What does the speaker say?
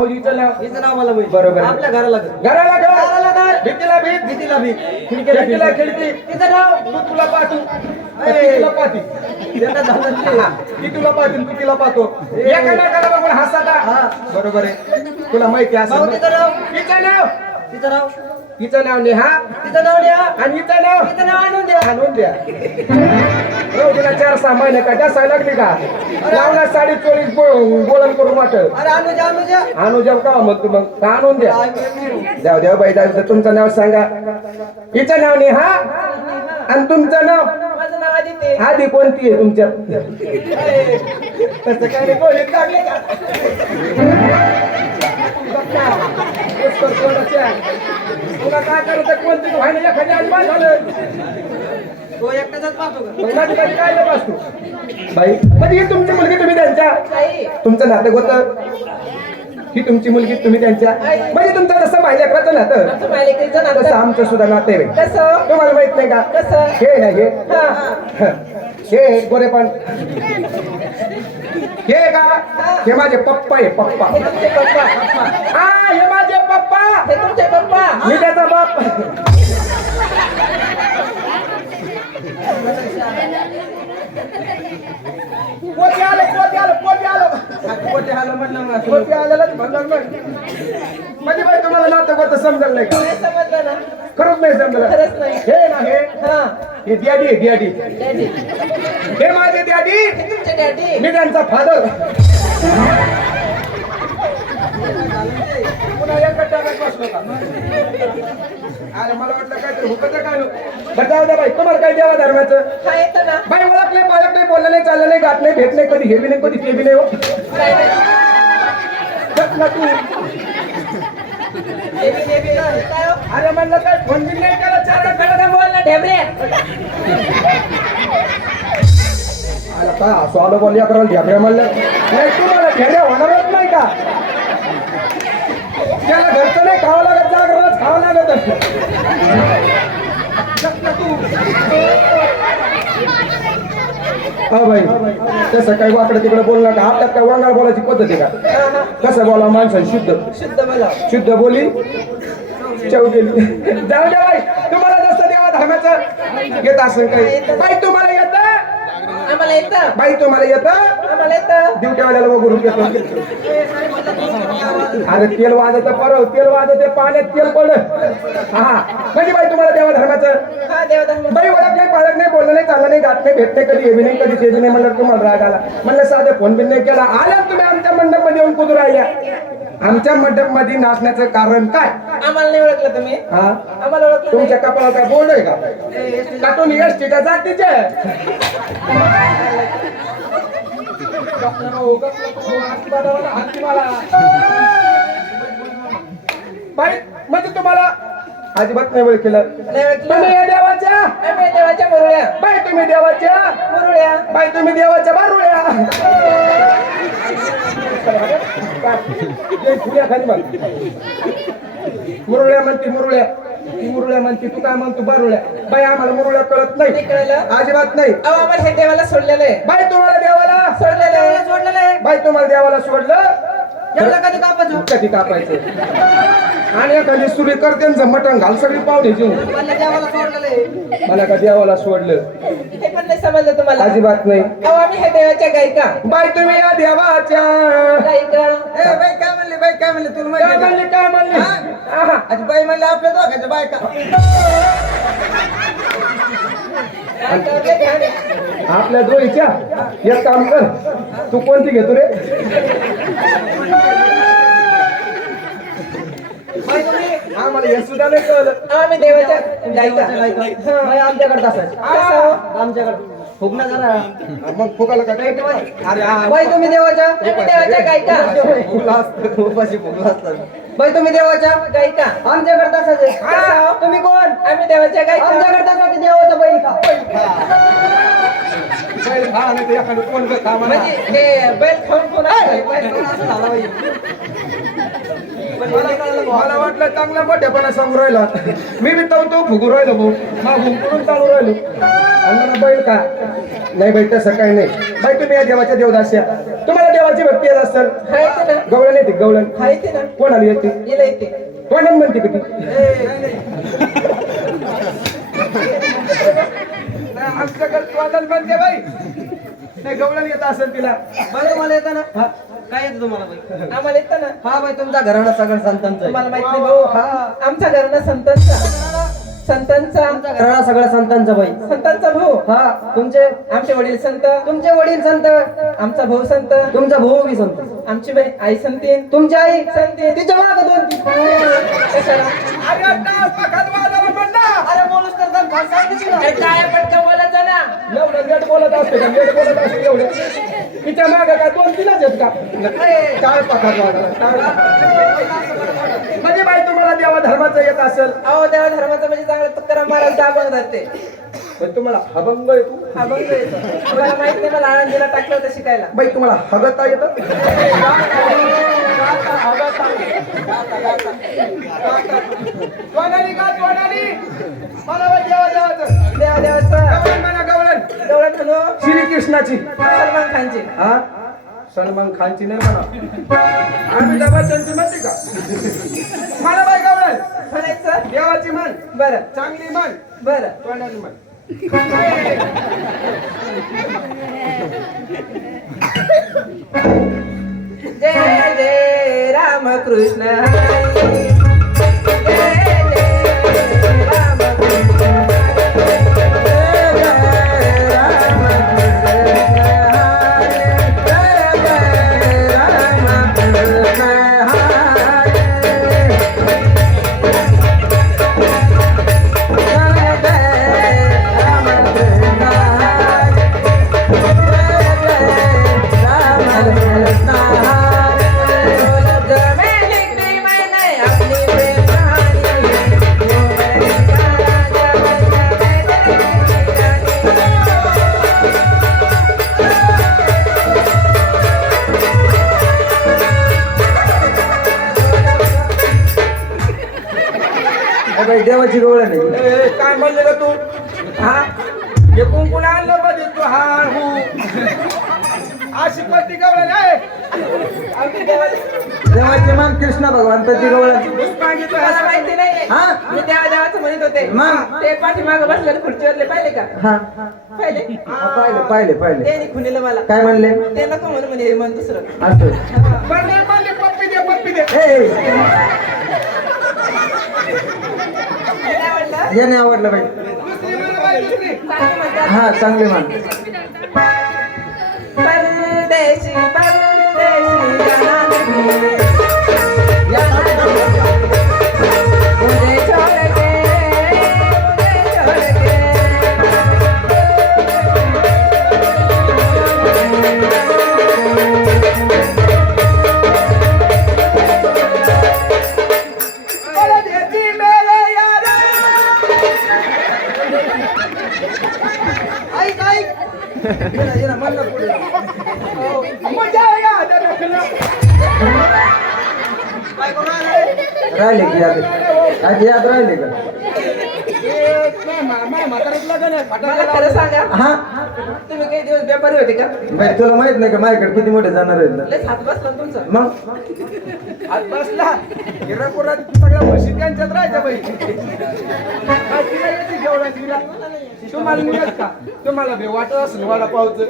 हिचं नाव? हिचं नाव मला माहीत. बरोबर. आपल्या घराला घर. घराला घर घराला घर. भीतीला भीत. भीतीला भीत. खिडकीला खिडकीला खिडकी खिडकी. तिचं नाव? तू तुला पाहतो. तुला पाहती. एकदा झालं ते. ती तुला पाहतो तू तिला पाहतो. ए. एकामेकाला बघून हसा का? हा. बरोबर आहे. तुला माहिती असं तिचं नाव? तिचं नाव हिचं नाव नेहा तिचं नाव द्या आणि हिचं नाव. तिचं नाव आणून द्या. आणून द्या. रोजीला चार सहा महिने का? जास्त लागली का लावला साडी चोळीस बोलन करून वाटत अरे अनुजा अनुजा जाऊ का मग तू मग? का आणून द्या? करू? जाऊ द्या बाई द्या. तुमचं नाव सांगा. हिचं नाव नेहा आणि तुमचं नाव? माझं नाव आदित्य. आधी कोणती आहे तुमच्या तसं काय कोणीच लागले का? तुला काय करायचं कोणती तू व्हायला एखादी अजिबात झालं? तो पाहतो काय बाई कधी ही तुमची मुलगी तुम्ही त्यांच्या? तुमचं नातं होतं ही तुमची मुलगी तुम्ही त्यांच्या म्हणजे तुमचं जसं माझ्या लेकराचं नातं तसं आमचं सुद्धा नातं. कसं तुम्हाला माहीत नाही का? कसं? हे ना हे. हा. हे गोरे पण. हे का? हे. माझे पप्पा आहे पप्पा. हे तुमचे पप्पा. हा हे माझे पप्पा. हे तुमचे पप्पा. मी त्याचा बाप पोते आलं पोते आलं पोते आलेलंच म्हणजे बाई तुम्हाला नातं होतं समजलं नाही का? समजलं ना? खरंच नाही समजलं. खरंच नाही. हे ना हे. हा. हे डॅडी डॅडी. हे माझे डॅडी. तुमचे डॅडी. मी त्यांचा फादर. पुन्हा एका डब्यात बसलो का? अरे मला वाटलं काहीतरी हुकत काय बरं जाऊ द्या बाई. तुम्हाला काय द्यावा धर्माचं? हा येतं ना. बाई ओळख नाही पाळख नाही बोललं नाही चाललं नाही गाठ नाही भेट नाही कधी हे बी नाही कधी ते बी नाही हो. ना तू? अरे म्हणलं काय फोन बी नाही केला चार आठ खरं बोल ना ढेबरे आला काय असं आलं बोल या करायला ढेबऱ्या म्हणलं नाही तुम्हाला ढेबऱ्या होणारच हा भाई तसं काही वाकडं तिकडे बोलला का आपल्यात काय वांगाळ बोलायची पद्धत आहे का? कसं बोला माणसाने? शुद्ध. शुद्ध मला शुद्ध बोली. चव गेली जाऊ द्या बाई तुम्हाला जसं देवा धर्माचं. येत असेल काही. बाई तुम्हाला येतं? आम्हाला येतं. बाई तुम्हाला येतं? आम्हाला येतं. ड्युटीवाल्याला बघून घेतो. अरे तेल वाजत परव तेल वाजत पाण्यात तेल पडलं. हा. म्हणजे बाई तुम्हाला देवा धर्माचं? बाई ओळख नाही पाळख नाही बोललं नाही चाललं नाही गाठ नाही भेट नाही कधी हेवी नाही कधी तेजी नाही म्हणलं तुम्हाला राग आला. म्हणलं साधे फोन बिन नाही केला. आल्या तुम्ही आमच्या मंडपमध्ये येऊन कुठून राहिल्या. आमच्या मंडपमध्ये नाचण्याचं कारण काय? आम्हाला नाही ओळखलं तुम्ही. हा? आम्हाला ओळखलं तुमच्या कपाळावर काय बोर्ड आहे का? का तुम्ही एस टी का जातीचे. बाई म्हणजे तुम्हाला अजिबात नाही वेळ केलं. तुम्ही या देवाच्या. आम्ही देवाच्या मुरळ्या. बाई तुम्ही देवाच्या. मुरळ्या. बाई तुम्ही देवाच्या बारुळ्या. मुरुळ्या म्हणते मुरुळ्या. ती मुरुळ्या म्हणते तू काय म्हणतो बारुळ्या? बाई आम्हाला मुरुळ्या कळत नाही. कळलं. अजिबात नाही. अहो आम्हाला हे देवाला सोडलेलं आहे. बाई तुम्हाला देवाला सोडलेलं आहे. सोडलेलं आहे. बाई तुम्हाला देवाला सोडलं? कधी कापायचं? कधी कापायचं. आणि एखादी सुरी करते मटण घाल सगळी पाहुणे मला देवाला सोडलेलं आहे मला का देवाला सोडलं? हे पण नाही समजलं तुम्हाला. अजिबात नाही. अहो आम्ही हे देवाच्या गायिका. बाई तुम्ही या देवाच्या. गायिका. ए बाई काय म्हणले बाई काय म्हणले? तुला काय माहिती म्हणली काय म्हणली? हा? आहा. आज बाई म्हणले आपल्या दोघांच्या बायका. आपल्या एक काम कर. तू कोणती घेतो रे बाई तुम्ही आम्हाला हे सुद्धा नाही कळलं अहो, आम्ही देवाच्या गायिका बाई आमच्याकडे तसायचं कसं? आमच्याकडे फुगना जरा. मग फुकाला का काय अरे. बाई तुम्ही देवाच्या आम्ही देवाच्या गायिका. फुगला असतं. उपाशी फुगला असतात बाई तुम्ही देवाच्या गायिका. आमच्याकडे तसाच आहे कसं? तुम्ही कोण? आम्ही देवाच्या गायिका. आमच्याकडे तसा देवाचा बैल का बैल हा. म्हणजे हे खाऊन कोण आहे? बैल कोण असं झाला मला वाटलं चांगला मोठेपणा सांगू राहिला. मी बी तो तो फुगू राहिलो भाऊ. मागून पुढून चालू राहिलो. आणि मला बैल का? नाही बैल तसं काही नाही. बाई तुम्ही या देवाच्या देवदास्या तुम्हाला देवाची भक्ती येत असेल. गवळण येते गवळण. ना. कोणाला येते? कोणाला म्हणते किती? आमच्याकडे बाई. नाही गवळण येत असेल तिला. बाई तुम्हाला येतं ना हा? काय येतं तुम्हाला बाई? आम्हाला येतं ना. हा बाई तुमचा घराणा सगळं संतांचा तुम्हाला माहीत नाही भाऊ हा आमचा घराणा संतांचा. संतांचा आमचा घराणा सगळा संतांचा बाई. संतांचा भाऊ. हा तुमचे? आमचे वडील संत. तुमचे वडील संत? आमचा भाऊ संत. तुमचा भाऊ बी संत. आमची बाई आई संतीन तुमची आई? संतीन तिच्या माग दोन कशाला? अरे आता पखात. अरे बोलूस तर दम फार सांगितलं ना. काय पटकन बोलायचं ना? एवढं लेट बोलत असते का? लेट बोलत असते एवढं? तिच्यामागे का दोन तीनच आहेत का? काय? म्हणजे बाई तुम्हाला देवा धर्माचं येत असेल. अहो देवा धर्माचं म्हणजे चांगलं तुकाराम महाराज धरते. पण तुम्हाला हबंग येतो हा बघ तुम्हाला माहीत नाही मला आनंदीला टाकलं होतं शिकायला. बाई तुम्हाला हगता येतं? श्री का मला देवा देवाचं गवळण गवळण म्हणू श्रीकृष्णाची. सलमान खानची हा? सलमान खानची नाही म्हणा. आम्ही दबाच्यांची म्हणते का? मला बाय गवळण म्हणायचं देवाची म्हण बरं चांगली म्हण बरं तोंडाची म्हण जय जय. कृष्ण देवाची गवळ नाही. ए, काय म्हणले का तू? हा? हे कुंकुण आणलं मध्ये तू हा हू. अशी पत्ती गवळण आहे देवाची मान कृष्ण भगवंताची गवळ मला असं- माहिती नाही हा? मी देवा देवाचं म्हणत होते. मग? ते पाठीमाग बसलेले खुर्चीवरले पाहिले का? हा. पाहिले? हा, पाहिले पाहिले पाहिले. त्यांनी खुनीलं मला. काय म्हणले? ते नको म्हणून म्हणे हे मन दुसरं. असं. म्हणले म्हणले पप्पी दे पप्पी दे. ए, काय याने आवडलं म्हणतात हा चांगले मान राहिले की याद? याद राहिले का? मला खरं सांगा हा? तुम्ही काही दिवस व्यापारी होते का? बाई तुला माहीत नाही का माझ्याकडे किती मोठे जाणार आहेत ना? लय हात बसला ना तुमचा. मग? हात बसला? हिरापुरात सगळ्या म्हशी त्यांच्यात राहायच्या बाई. येते तुम्हाला का? तुम्हाला बी वाटत असेल वाडा पावचं.